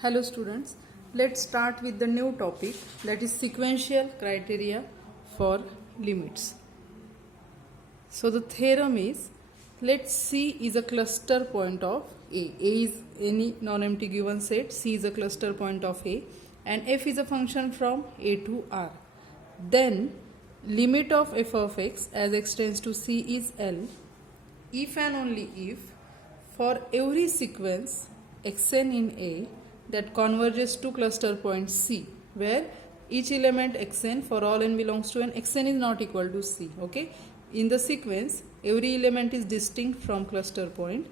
Hello students, let's start with the new topic, that is sequential criteria for limits. So the theorem is, let C is a cluster point of A. A is any non-empty given set, C is a cluster point of A, and F is a function from A to R. Then limit of f of x as x tends to C is L if and only if for every sequence xn in A that converges to cluster point C, where each element xn for all n belongs to n, xn is not equal to C. Okay, in the sequence every element is distinct from cluster point.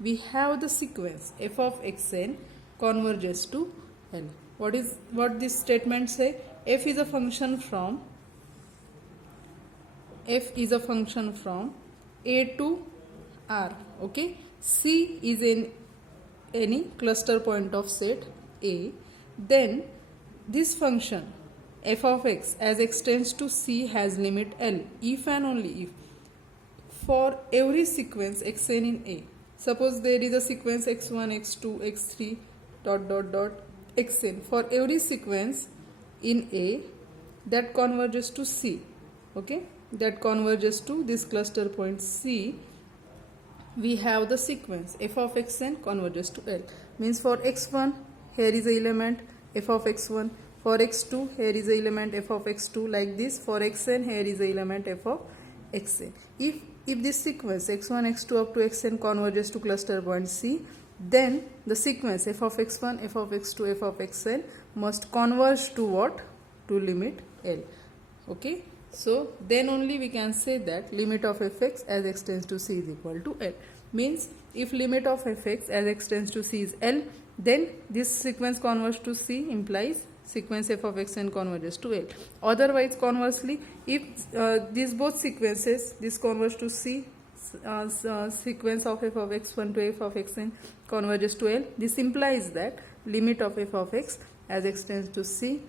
We have the sequence f of xn converges to L. What this statement say? F is a function from A to R. Okay, C is in any cluster point of set A. Then this function f of x as x tends to C has limit L if and only if for every sequence xn in A. Suppose there is a sequence x1, x2, x3 dot xn. For every sequence in A that converges to C, okay, that converges to this cluster point C, we have the sequence f of xn converges to L. Means for x1 here is a element f of x1, for x2 here is a element f of x2, like this. For xn here is a element f of xn. If this sequence x1, x2 up to xn converges to cluster point C, then the sequence f of x1, f of x2, f of xn must converge to what? To limit L. Okay, so then only we can say that limit of fx as x tends to C is equal to L. Means if limit of fx as x tends to C is L, then this sequence converges to C implies sequence f of xn converges to L. Otherwise, conversely, if these both sequences, this converge to C, sequence of f of x1 to f of xn converges to L, this implies that limit of f of x as x tends to C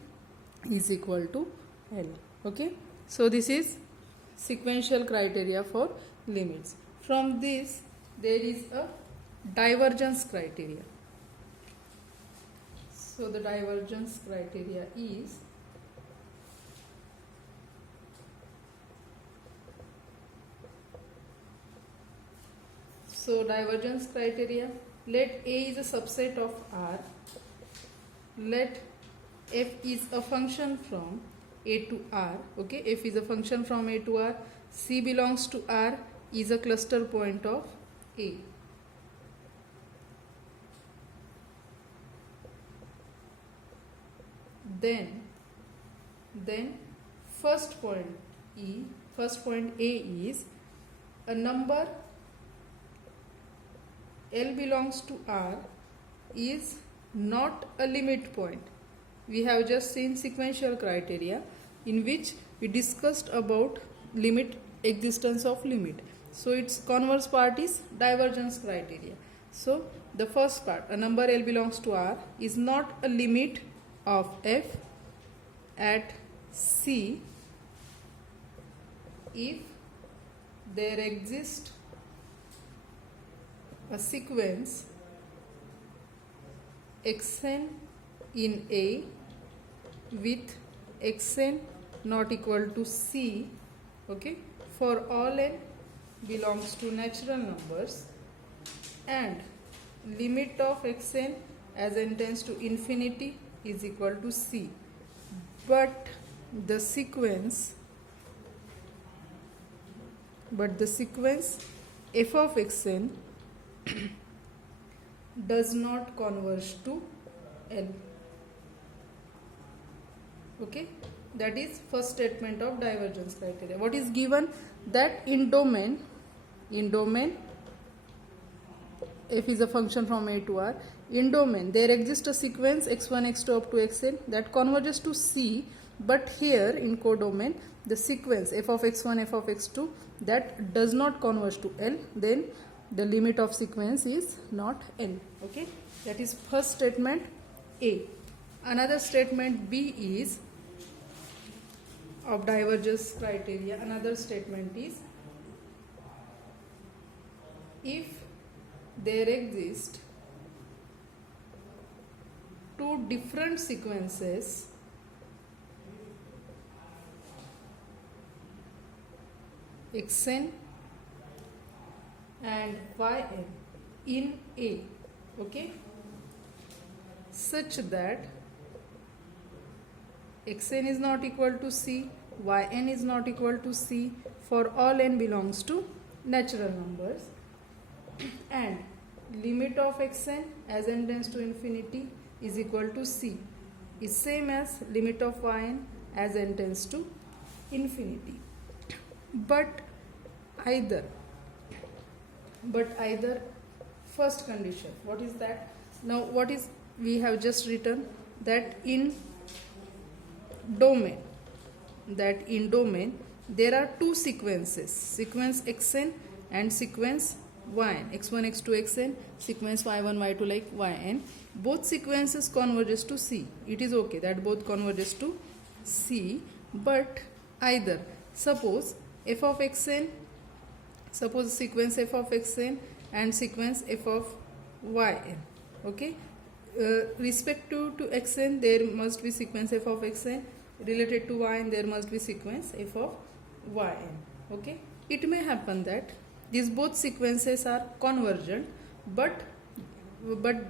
is equal to L. Okay, so this is sequential criteria for limits. From this there is a divergence criteria. So the divergence criteria is, divergence criteria, let A is a subset of R, let f is a function from A to R. Okay, f is a function from A to R, C belongs to R, is a cluster point of A. Then first point A is a number L belongs to R is not a limit point. We have just seen sequential criteria in which we discussed about existence of limit. So its converse part is divergence criteria. So the first part, a number L belongs to R is not a limit of f at C if there exists a sequence xn in A with xn not equal to C, okay, for all n belongs to natural numbers, and limit of xn as n tends to infinity is equal to C, but the sequence f of xn does not converge to L. Okay, that is first statement of divergence criteria. What is given? That in domain f is a function from A to R. In domain there exists a sequence x1, x2 up to xn that converges to C, but here in codomain the sequence f of x1, f of x2 that does not converge to L, then the limit of sequence is not L. Okay, that is first statement A. Another statement B is of divergence criteria. Another statement is, if there exists two different sequences xn and yn in A, okay, such that xn is not equal to c, yn is not equal to c for all n belongs to natural numbers, and limit of xn as n tends to infinity is equal to c is same as limit of yn as n tends to infinity. But either first condition, what is that? Now what is we have just written that in domain there are two sequences, sequence xn and sequence yn, x1 x2 xn, sequence y1 y2 like yn. Both sequences converges to c. It is okay that both converges to c, but either suppose f of xn, suppose sequence f of xn and sequence f of yn, okay, respective to xn there must be sequence f of xn, related to yn there must be sequence f of yn, okay. It may happen that these both sequences are convergent, but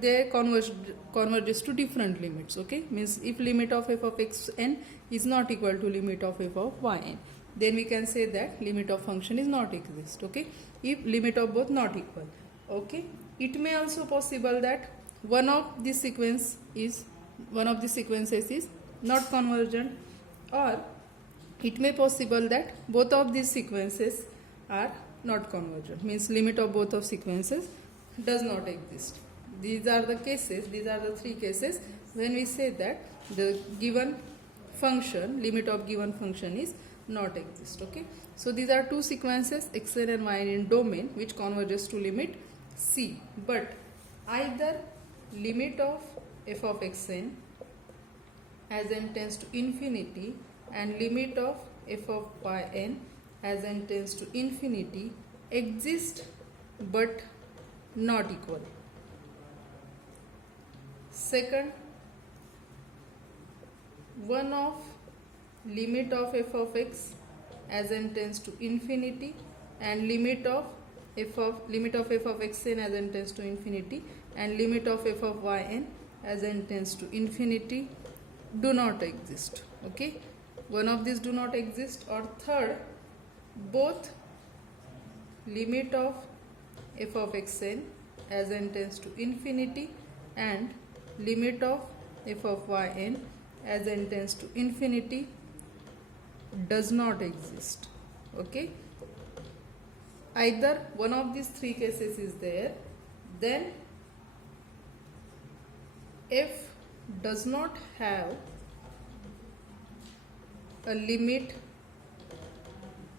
they converges to different limits, okay. Means if limit of f of xn is not equal to limit of f of yn, then we can say that limit of function is not exist, okay, if limit of both not equal, okay. It may also possible that one of the sequences is not convergent, or it may possible that both of these sequences are not convergent, means limit of both of sequences does not exist. These are the three cases when we say that the given function, limit of given function is not exist, okay. So these are two sequences xn and yn in domain which converges to limit c, but either limit of f of xn as n tends to infinity and limit of f of yn as n tends to infinity exist but not equal. Second, one of limit of f of x as n tends to infinity and limit of f of xn as n tends to infinity and limit of f of yn as n tends to infinity do not exist, okay. One of these do not exist. Or third, both limit of f of xn as n tends to infinity and limit of f of yn as n tends to infinity does not exist, okay. Either one of these three cases is there, then f does not have a limit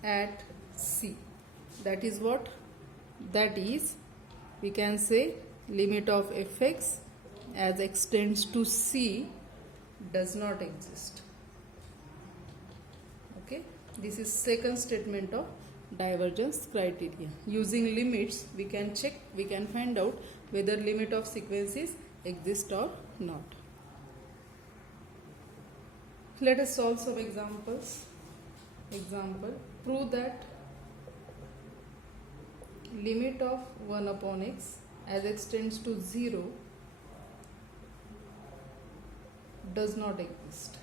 at c. That is what? That is, we can say limit of fx as x tends to c does not exist, okay. This is second statement of divergence criteria. Using limits we can check, we can find out whether limit of sequences exist or not. Let us solve some examples. Example, prove that limit of 1 upon x as x tends to 0 does not exist.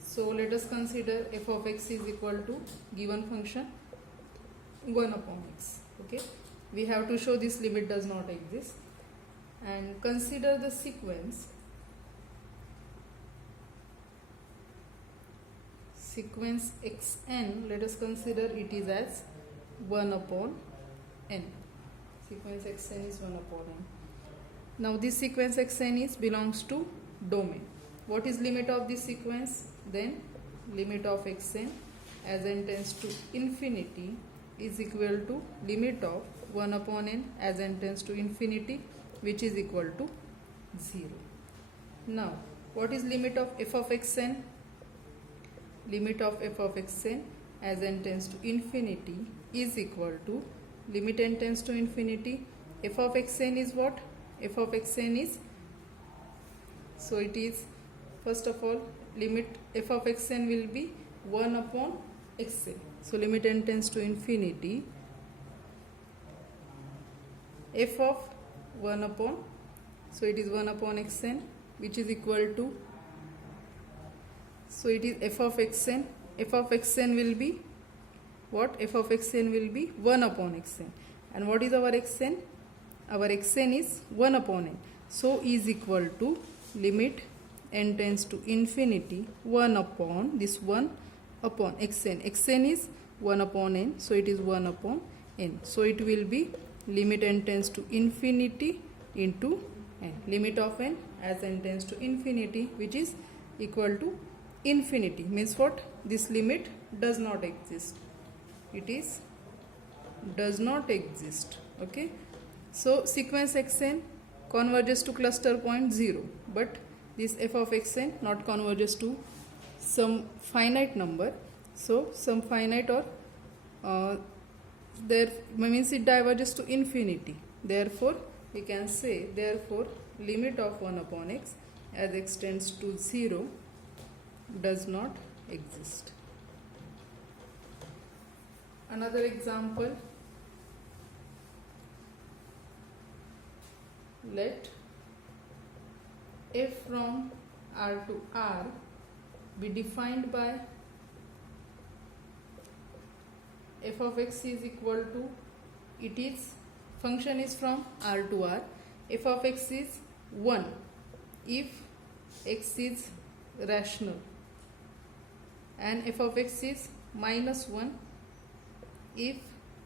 So let us consider f of x is equal to given function 1 upon x, okay. We have to show this limit does not exist, and consider the sequence xn. Let us consider it is as 1 upon n. Sequence xn is 1 upon n. Now this sequence xn belongs to domain. What is limit of this sequence? Then limit of xn as n tends to infinity is equal to limit of 1 upon n as n tends to infinity, which is equal to 0. Now what is limit of f of xn? Limit of f of xn as n tends to infinity is equal to limit n tends to infinity. F of xn is what? F of xn is So it is, first of all, limit f of xn will be 1 upon xn. So limit n tends to infinity, f of 1 upon, so it is 1 upon xn, which is equal to, so it is f of xn. F of xn will be what? F of xn will be 1 upon xn. And what is our xn? Our xn is 1 upon n. So is equal to limit n tends to infinity 1 upon this 1 upon xn. Xn is 1 upon n, so it is 1 upon n. So it will be limit n tends to infinity into n. Limit of n as n tends to infinity, which is equal to infinity, means what? This limit does not exist. It is does not exist. Okay. So sequence xn converges to cluster point 0, but this f of xn not converges to some finite number. So some finite, or there means it diverges to infinity. Therefore we can say, therefore limit of 1 upon x as x tends to 0 does not exist. Another example, let f from R to R be defined by f of x is equal to, it is, function is from R to R, f of x is 1 if x is rational, and f of x is minus 1 if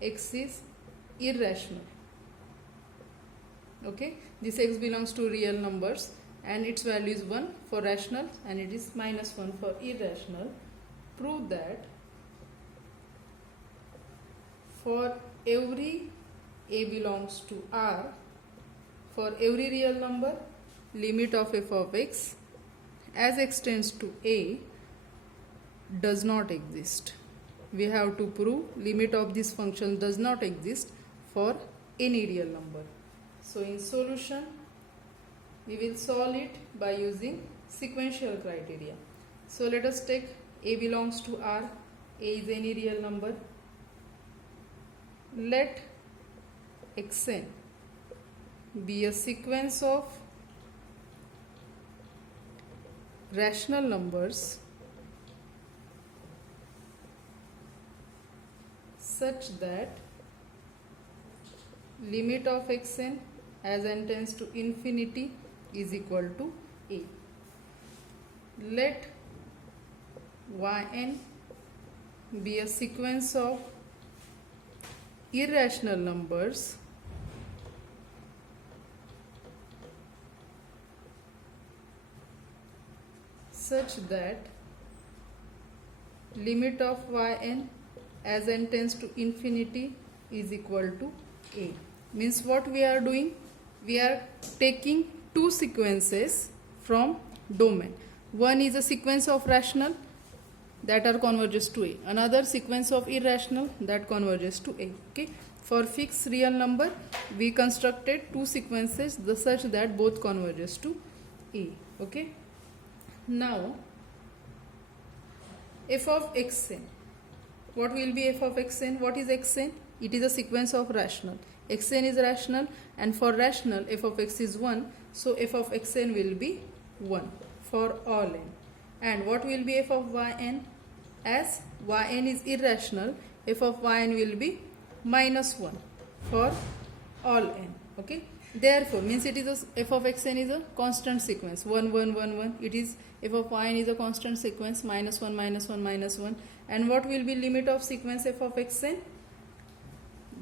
x is irrational. Okay, this x belongs to real numbers and its value is 1 for rational and it is minus 1 for irrational. Prove that for every a belongs to R, for every real number, limit of f of x as x tends to a does not exist. We have to prove limit of this function does not exist for any real number. So in solution, we will solve it by using sequential criteria. So let us take a belongs to R, a is any real number. Let xn be a sequence of rational numbers such that limit of xn as n tends to infinity is equal to a. Let yn be a sequence of irrational numbers such that limit of yn as n tends to infinity is equal to a. Means what we are doing? We are taking two sequences from domain. One is a sequence of rational that are converges to a. Another sequence of irrational that converges to a. Okay. For fixed real number, we constructed two sequences such that both converges to a. Okay. Now, f of xn. What will be f of xn? What is xn? It is a sequence of rational. Xn is rational, and for rational f of x is 1. So f of xn will be 1 for all n. And what will be f of yn? As yn is irrational, f of yn will be minus 1 for all n. Okay. Therefore, means it is a, f of xn is a constant sequence. 1, 1, 1, 1. It is f of yn is a constant sequence. Minus 1, minus 1, minus 1. And what will be limit of sequence f of xn?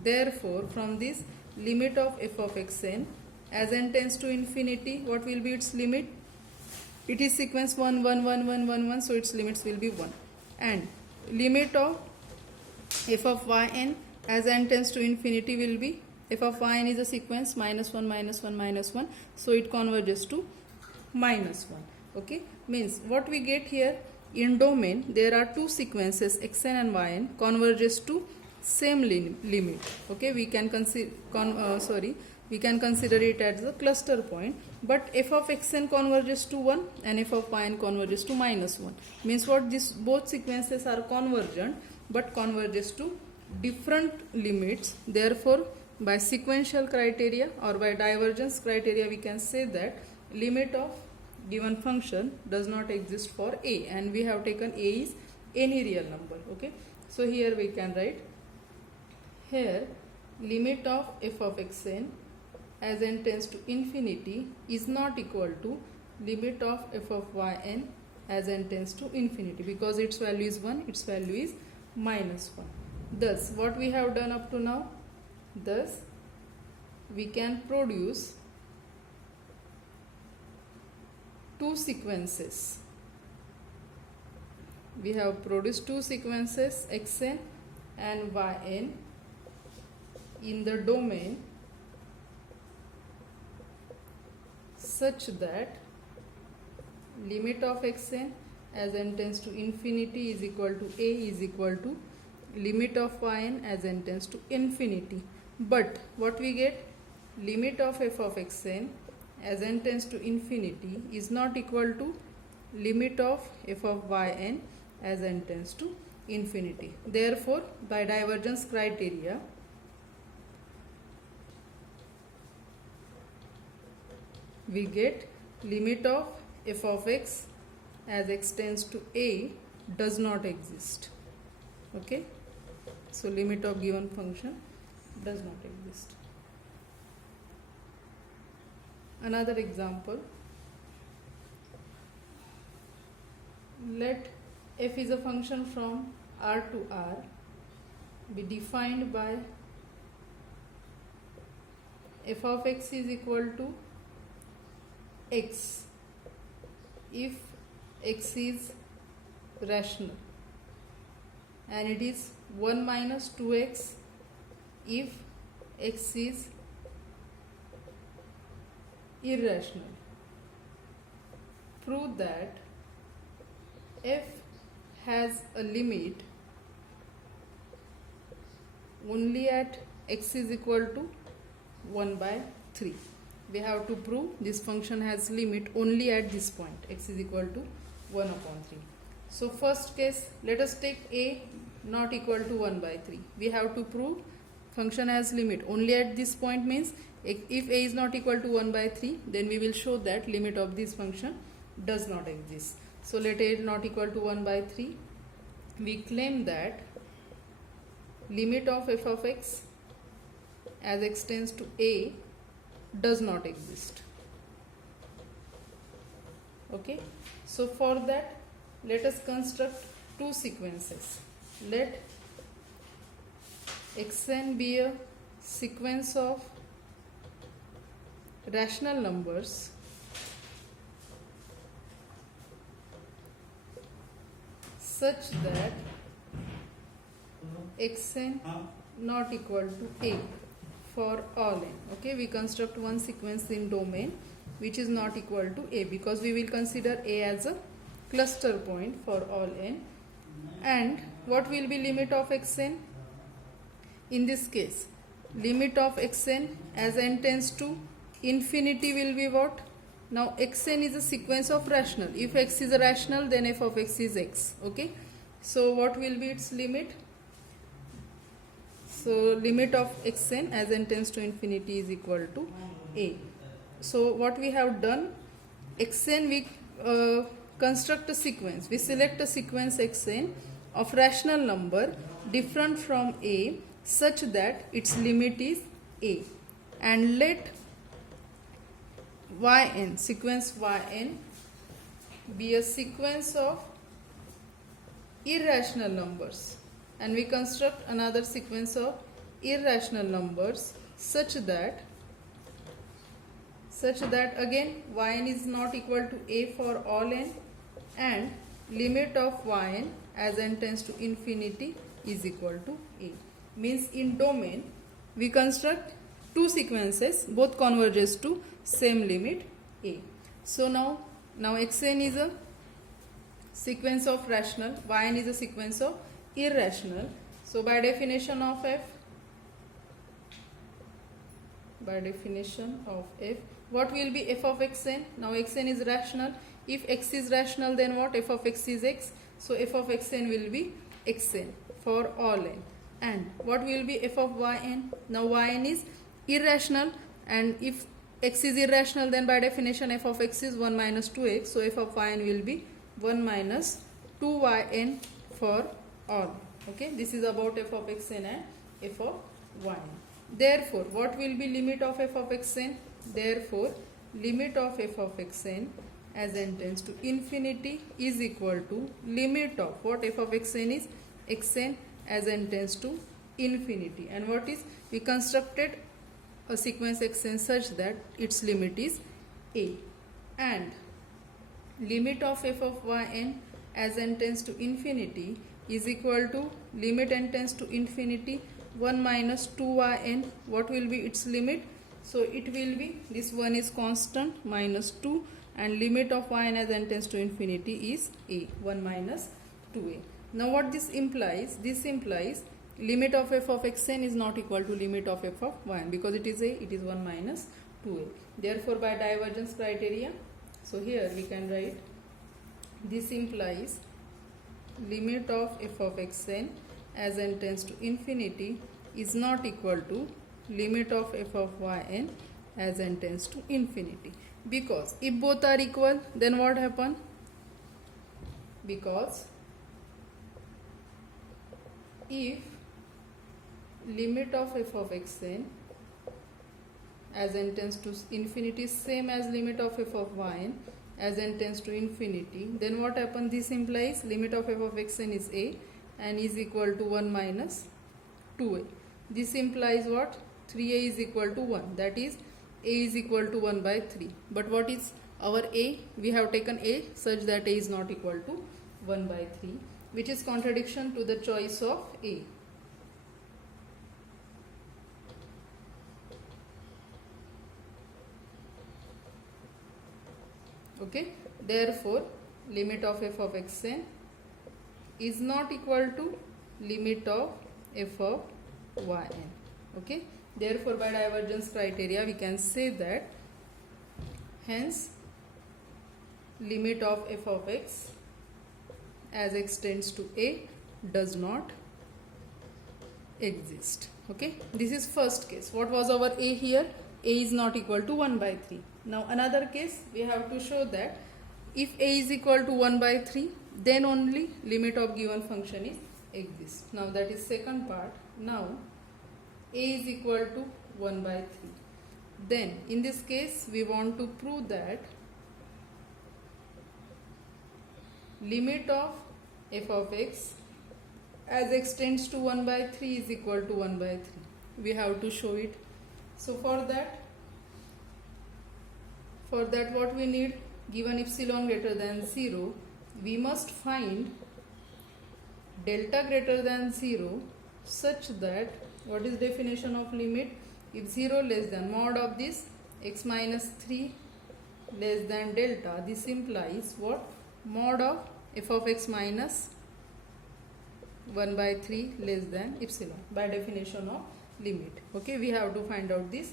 Therefore, from this limit of f of xn as n tends to infinity, what will be its limit? It is sequence 1, 1, 1, 1, 1, 1. So its limits will be 1. And limit of f of yn as n tends to infinity will be, f of yn is a sequence minus 1, minus 1, minus 1. So it converges to minus 1. Okay. Means what we get here, in domain there are two sequences xn and yn converges to same limit. Okay. We can consider we can consider it as a cluster point. But f of xn converges to 1 and f of yn converges to minus 1. Means what? This both sequences are convergent but converges to different limits. Therefore, by sequential criteria or by divergence criteria, we can say that limit of given function does not exist for a, and we have taken a is any real number. Okay, so here we can write here limit of f of xn as n tends to infinity is not equal to limit of f of yn as n tends to infinity, because its value is 1, its value is minus 1. Thus, what we have done up to now, thus we can produce two sequences. We have produced two sequences xn and yn in the domain such that limit of xn as n tends to infinity is equal to a is equal to limit of yn as n tends to infinity. But what we get? Limit of f of xn as n tends to infinity is not equal to limit of f of yn as n tends to infinity. Therefore, by divergence criteria, we get limit of f of x as x tends to a does not exist. Okay, so limit of given function does not exist. Another example, let f is a function from R to R be defined by f of x is equal to x if x is rational, and it is 1 minus 2x if x is irrational. Prove that f has a limit only at x is equal to 1 by 3. We have to prove this function has limit only at this point, x is equal to 1 upon 3. So first case, let us take a not equal to 1 by 3. We have to prove function has limit only at this point, means if a is not equal to 1 by 3, then we will show that limit of this function does not exist. So let a not equal to 1 by 3. We claim that limit of f of x as x tends to a does not exist. Okay, so for that, let us construct two sequences. Let xn be a sequence of rational numbers such that xn not equal to a for all n. Okay, we construct one sequence in domain which is not equal to a, because we will consider a as a cluster point for all n. And what will be limit of xn? In this case, limit of xn as n tends to infinity will be what? Now xn is a sequence of rational. If x is a rational, then f of x is x. Okay, so what will be its limit? So limit of xn as n tends to infinity is equal to a. So what we have done, xn we construct a sequence. We select a sequence xn of rational number different from a such that its limit is a, and let yn, sequence yn, be a sequence of irrational numbers, and we construct another sequence of irrational numbers such that again yn is not equal to a for all n, and limit of yn as n tends to infinity is equal to a. Means in domain we construct two sequences, both converges to same limit a. So now xn is a sequence of rational, yn is a sequence of irrational. So by definition of f, by definition of f. What will be f of xn? Now xn is rational. If x is rational, then what? F of x is x. So f of xn will be xn for all n. And what will be f of yn? Now yn is irrational, and if x is irrational, then by definition f of x is 1 minus 2x. So f of yn will be 1 minus 2yn for all. Okay, this is about f of xn and f of yn. Therefore, what will be limit of f of xn? Therefore, limit of f of xn as n tends to infinity is equal to limit of what? F of xn is xn as n tends to infinity. And what is? We constructed a sequence xn such that its limit is a, and limit of f of yn as n tends to infinity is equal to limit n tends to infinity 1 minus 2yn. What will be its limit? So it will be, this 1 is constant, minus 2, and limit of yn as n tends to infinity is a, 1 minus 2a. Now what this implies? This implies limit of f of xn is not equal to limit of f of yn, because it is a, it is 1 minus 2a. Therefore by divergence criteria, so here we can write, this implies limit of f of xn as n tends to infinity is not equal to limit of f of yn as n tends to infinity. Because if both are equal, then what happen? Because if limit of f of xn as n tends to infinity is same as limit of f of yn as n tends to infinity, then what happens? This implies limit of f of xn is a and is equal to 1 minus 2a. This implies what? 3a is equal to 1, that is a is equal to 1 by 3. But what is our a? We have taken a such that a is not equal to 1 by 3, which is contradiction to the choice of a. Okay, therefore limit of f of xn is not equal to limit of f of yn. Okay, therefore by divergence criteria we can say that hence limit of f of x as x tends to a does not exist. Okay, this is first case. What was our a here? A is not equal to 1 by 3. Now another case, we have to show that if a is equal to 1 by 3, then only limit of given function is exists. Now that is second part. Now a is equal to 1 by 3. Then in this case we want to prove that limit of f of x as x tends to 1 by 3 is equal to 1 by 3. We have to show it. So for that what we need? Given epsilon greater than 0, we must find delta greater than 0 such that, what is definition of limit? If 0 less than mod of this x minus 3 less than delta, this implies what? Mod of f of x minus 1 by 3 less than epsilon by definition of limit. Okay, we have to find out this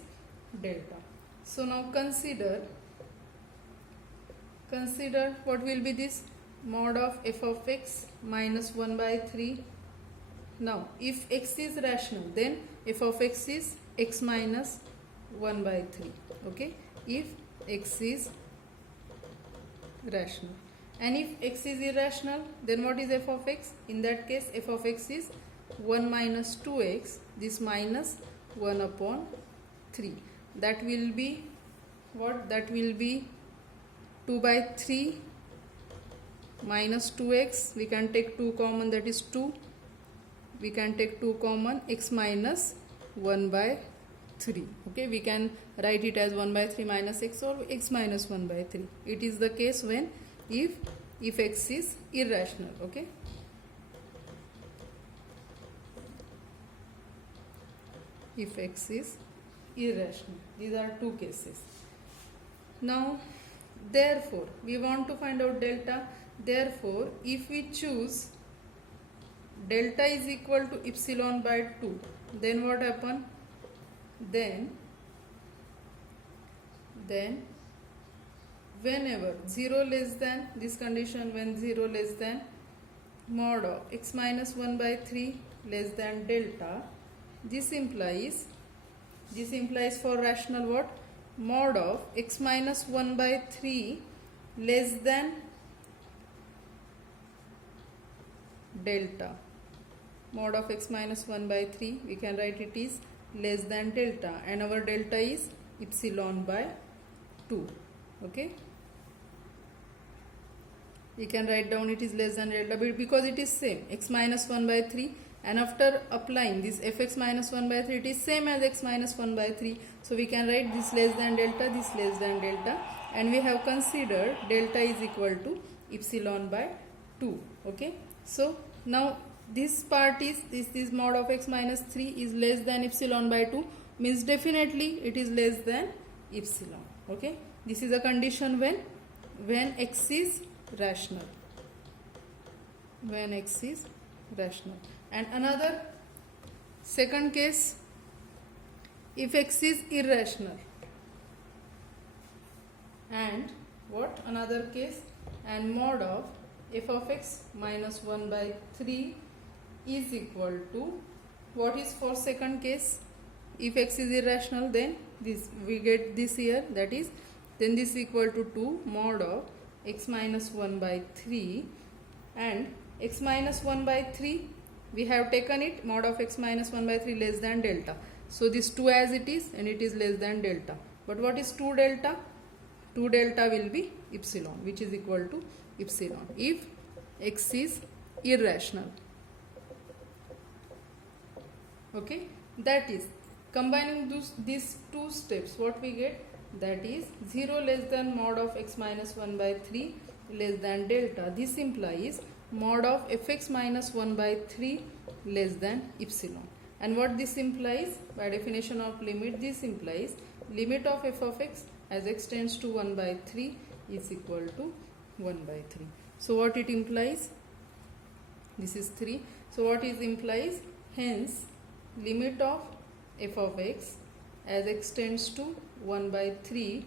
delta. So now consider what will be this? Mod of f of x minus 1 by 3. Now if x is rational, then f of x is x minus 1 by 3. Okay, if x is rational. And if x is irrational, then what is f of x? In that case f of x is 1 minus 2x, this minus 1 upon 3. That will be what? That will be 2 by 3 minus 2x. We can take 2 common, that is 2. We can take 2 common, x minus 1 by 3. Okay, we can write it as 1 by 3 minus x or x minus 1 by 3. It is the case when if x is irrational. Okay, if x is irrational. These are two cases. Now therefore we want to find out delta. Therefore if we choose delta is equal to epsilon by 2, then what happen? Then then whenever 0 less than this condition, when 0 less than mod of x minus 1 by 3 less than delta, this implies for rational what? Mod of x minus 1 by 3 less than delta. Mod of x minus 1 by 3, we can write it is less than delta, and our delta is epsilon by 2. Okay, we can write down it is less than delta because it is same x minus 1 by 3, and after applying this fx minus 1 by 3, it is same as x minus 1 by 3. So we can write this less than delta, this less than delta, and we have considered delta is equal to epsilon by 2. Okay, so now this part is this mod of x minus 3 is less than epsilon by 2, means definitely it is less than epsilon. Okay, this is a condition when x is rational, when x is rational. And another second case, if x is irrational, and what another case, and mod of f of x minus 1 by 3 is equal to, what is for second case? If x is irrational, then this we get this here, that is then this is equal to 2 mod of x minus 1 by 3, and x minus 1 by 3 we have taken it mod of x minus 1 by 3 less than delta. So this 2 as it is, and it is less than delta. But what is 2 delta? 2 delta will be epsilon, which is equal to epsilon if x is irrational. Okay, that is combining these two steps, what we get, that is 0 less than mod of x minus 1 by 3 less than delta. This implies mod of fx minus 1 by 3 less than epsilon. And what this implies, by definition of limit, this implies limit of f of x as x tends to 1 by 3 is equal to 1 by 3. So what it implies, this is 3. So what it implies, hence limit of f of x as x tends to 1 by 3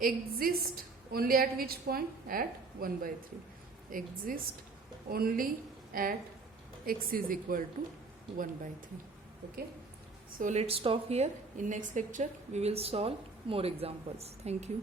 exist only at which point? At 1 by 3. Exist only at x is equal to 1 by 3. Okay, so let's stop here. In next lecture we will solve more examples. Thank you.